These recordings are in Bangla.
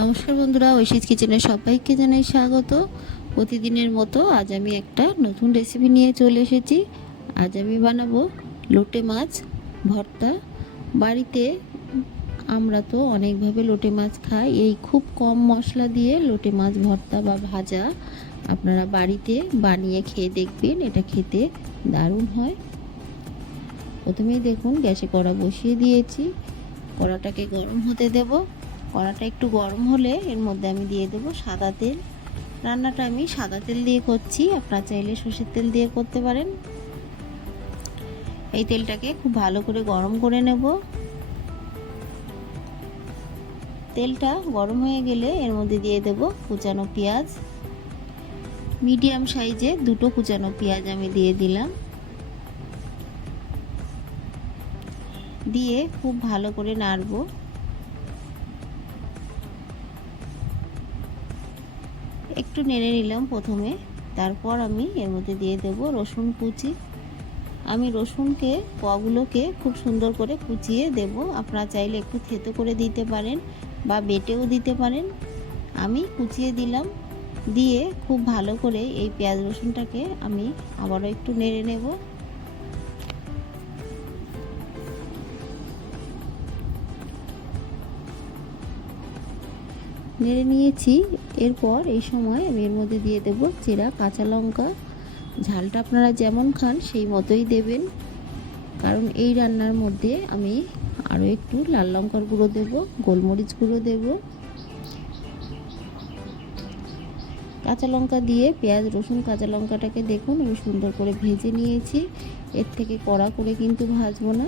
নমস্কার বন্ধুরা ঐশিস কিচেনে সবাইকে জানাই স্বাগত। প্রতিদিনের মতো আজ আমি একটা নতুন রেসিপি নিয়ে চলে এসেছি। আজ আমি বানাবো লোটে মাছ ভর্তা। বাড়িতে আমরা তো অনেকভাবে লোটে মাছ খাই। এই খুব কম মশলা দিয়ে লোটে মাছ ভর্তা বা ভাজা আপনারা বাড়িতে বানিয়ে খেয়ে দেখবেন, এটা খেতে দারুণ হয়। প্রথমেই দেখুন, গ্যাসে কড়া বসিয়ে দিয়েছি। কড়াটাকে গরম হতে দেবো। কড়াটা একটু গরম হলে এর মধ্যে আমি দিয়ে দেবো সাদা তেল। রান্নাটা আমি সাদা তেল দিয়ে করছি, আপনারা চাইলে সর্ষের তেল দিয়ে করতে পারেন। এই তেলটাকে খুব ভালো করে গরম করে নেব। তেলটা গরম হয়ে গেলে এর মধ্যে দিয়ে দেব কুচানো পেঁয়াজ। মিডিয়াম সাইজে দুটো কুচানো পেঁয়াজ আমি দিয়ে দিলাম। দিয়ে খুব ভালো করে নাড়বো। একটু নেড়ে নিলাম প্রথমে। তারপর আমি এর মধ্যে দিয়ে দেব রসুন কুচি। আমি রসুনকে কগুলোকে খুব সুন্দর করে কুচিয়ে দেব। আপনারা চাইলে একটু থেতো করে দিতে পারেন বা বেটেও দিতে পারেন। আমি কুচিয়ে দিলাম। দিয়ে খুব ভালো করে এই পেঁয়াজ রসুনটাকে আমি আবারও একটু নেড়ে নেব। নেড়ে নিয়েছি। এরপর এই সময় আমি এর মধ্যে দিয়ে দেব চেরা কাঁচা লঙ্কা। ঝালটা আপনারা যেমন খান সেই মতোই দেবেন। কারণ এই রান্নার মধ্যে আমি আরও একটু লাল লঙ্কার গুঁড়ো দেব, গোলমরিচ গুঁড়ো দেব। কাঁচা লঙ্কা দিয়ে পেঁয়াজ, রসুন, কাঁচা লঙ্কাটাকে দেখুন, আমি সুন্দর করে ভেজে নিয়েছি। এর থেকে কড়া করে কিন্তু ভাজবো না।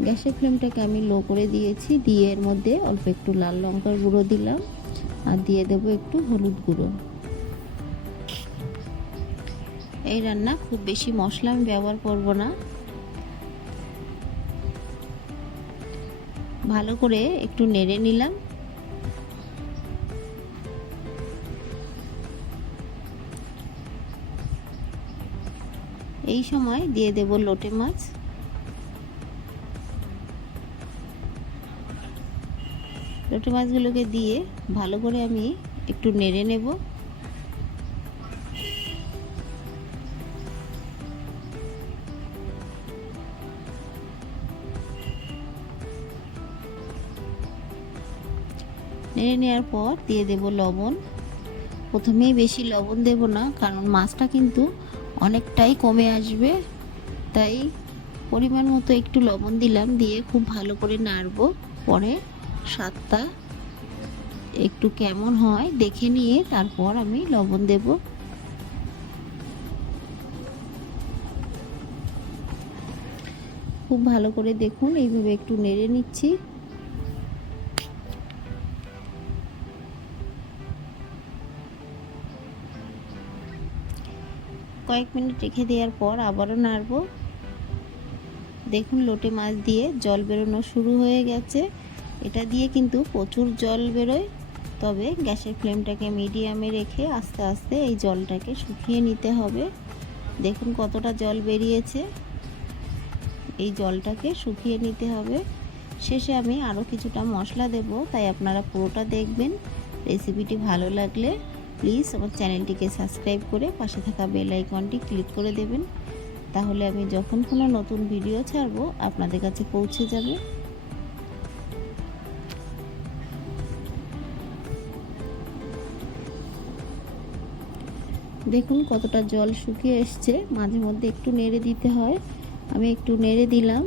গ্যাসের ফ্লেমটাকে আমি লো করে দিয়েছি, দিয়ে এর মধ্যে অল্প একটু লাল লঙ্কার গুঁড়ো দিলাম। আর দিয়ে দেব একটু হলুদ গুঁড়ো। এই রান্না খুব বেশি মশলা আমি ব্যবহার করব না। ভালো করে একটু নেড়ে নিলাম। এই সময় দিয়ে দেব লোটে মাছ। লোটে মাছগুলোকে দিয়ে ভালো করে আমি একটু নেড়ে নেব। নেড়ে নেওয়ার পর দিয়ে দেব লবণ। প্রথমেই বেশি লবণ দেব না, কারণ মাছটা কিন্তু অনেকটাই কমে আসবে। তাই পরিমাণ মতো একটু লবণ দিলাম, দিয়ে খুব ভালো করে নাড়বো। পরে স্বাদটা একটু কেমন হয় দেখে নিয়ে তারপর আমি লবণ দেব। খুব ভালো করে দেখুন, এইভাবে একটু নেড়ে নিচ্ছি। কয়েক মিনিট রেখে দেওয়ার পর আবারও নাড়বো। দেখুন, লোটে মাছ দিয়ে জল বেরোনো শুরু হয়ে গেছে। এটা দিয়ে কিন্তু প্রচুর জল বেরোয়। তবে গ্যাসের ফ্লেমটাকে মিডিয়ামে রেখে আস্তে আস্তে এই জলটাকে শুকিয়ে নিতে হবে। দেখুন কতটা জল বেরিয়েছে। এই জলটাকে শুকিয়ে নিতে হবে। শেষে আমি আরও কিছুটা মশলা দেব, তাই আপনারা পুরোটা দেখবেন। রেসিপিটি ভালো লাগলে প্লিজ আমার চ্যানেলটিকে সাবস্ক্রাইব করে পাশে থাকা বেল আইকনটি ক্লিক করে দেবেন। তাহলে আমি যখন কোনো নতুন ভিডিও ছাড়বো আপনাদের কাছে পৌঁছে যাবে। দেখুন কতটা জল শুকিয়ে এসছে। মাঝে মধ্যে একটু নেড়ে দিতে হয়। আমি একটু নেড়ে দিলাম।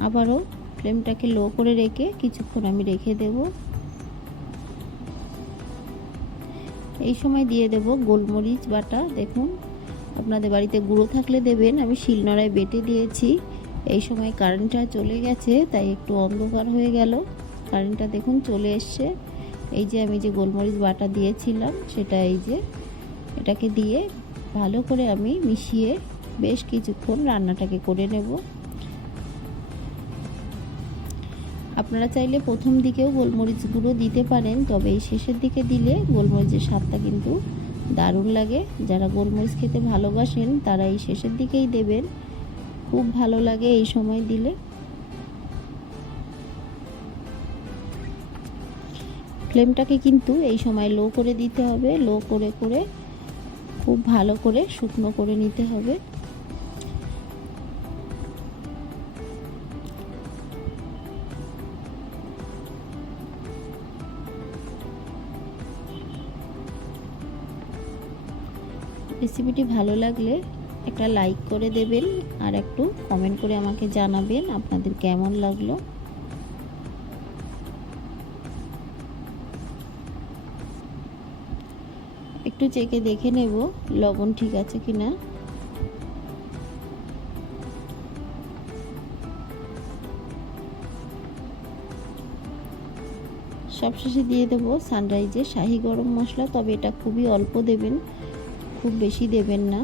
আবারও ফ্লেমটাকে লো করে রেখে কিছুক্ষণ আমি রেখে দেব। এই সময় দিয়ে দেব গোলমরিচ বাটা। দেখুন, আপনাদের বাড়িতে গুঁড়ো থাকলে দেবেন। আমি শিলনোড়ায় বেটে দিয়েছি। এই সময় কারেন্টটা চলে গেছে, তাই একটু অন্ধকার হয়ে গেল। কারেন্টটা দেখুন চলে এসছে। এই যে আমি যে গোলমরিচ বাটা দিয়েছিলাম, সেটা এই যে এটাকে দিয়ে ভালো করে আমি মিশিয়ে বেশ কিছুক্ষণ রান্নাটাকে করে নেব। আপনারা চাইলে প্রথম দিকেও গোলমরিচ গুঁড়ো দিতে পারেন, তবে এই শেষের দিকে দিলে গোলমরিচের স্বাদটা কিন্তু দারুণ লাগে। যারা গোলমরিচ খেতে ভালোবাসেন, তারা এই শেষের দিকেই দেবেন। খুব ভালো লাগে এই সময় দিলে। ফ্লেমটাকে কিন্তু এই সময় লো করে দিতে হবে। লো করে করে খুব ভালো করে শুকনো করে নিতে হবে। রেসিপিটি ভালো লাগলে একটা লাইক করে দেবেন আর একটু কমেন্ট করে আমাকে জানাবেন আপনাদের কেমন লাগল। একটু চেকে দেখে নেব, লবণ ঠিক আছে কি না সবশেষে দিয়ে দেবো সানরাইজে শাহি গরম মশলা, তবে এটা খুবই অল্প দেবেন, খুব বেশি দেবেন না।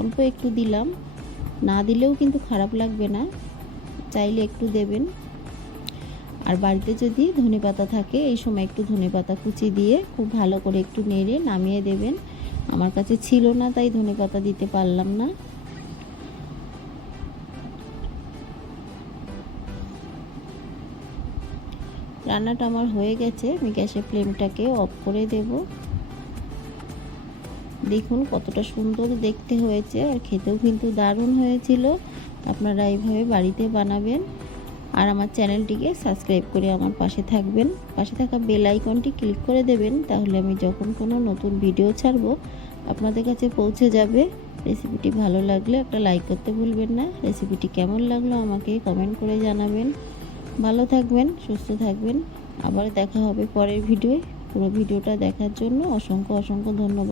অল্প একটু দিলাম, না দিলেও কিন্তু খারাপ লাগবে না, চাইলে একটু দেবেন। আর বাড়িতে যদি ধনে পাতা থাকে, এই সময় একটু ধনে পাতা কুচি দিয়ে খুব ভালো করে একটু নেড়ে নামিয়ে দেবেন। আমার কাছে ছিল না, তাই ধনে পাতা দিতে পারলাম না। রান্নাটা আমার হয়ে গেছে, আমি গ্যাসের ফ্লেমটাকে অফ করে দেব। দেখুন কতটা সুন্দর দেখতে হয়েছে, আর খেতেও কিন্তু দারুণ হয়েছিল। আপনারা এইভাবে বাড়িতে বানাবেন। আর আমার চ্যানেলটিকে সাবস্ক্রাইব করে আমার পাশে থাকবেন। পাশে থাকা বেল আইকনটি ক্লিক করে দেবেন, তাহলে আমি যখন কোনো নতুন ভিডিও ছাড়ব, আপনাদের কাছে পৌঁছে যাবে। রেসিপিটি ভালো লাগলে একটা লাইক করতে ভুলবেন না। রেসিপিটি কেমন লাগল আমাকে কমেন্ট করে জানাবেন। ভালো থাকবেন, সুস্থ থাকবেন। আবার দেখা হবে পরের ভিডিওয়। পুরো ভিডিওটা দেখার জন্য অসংখ্য অসংখ্য ধন্যবাদ।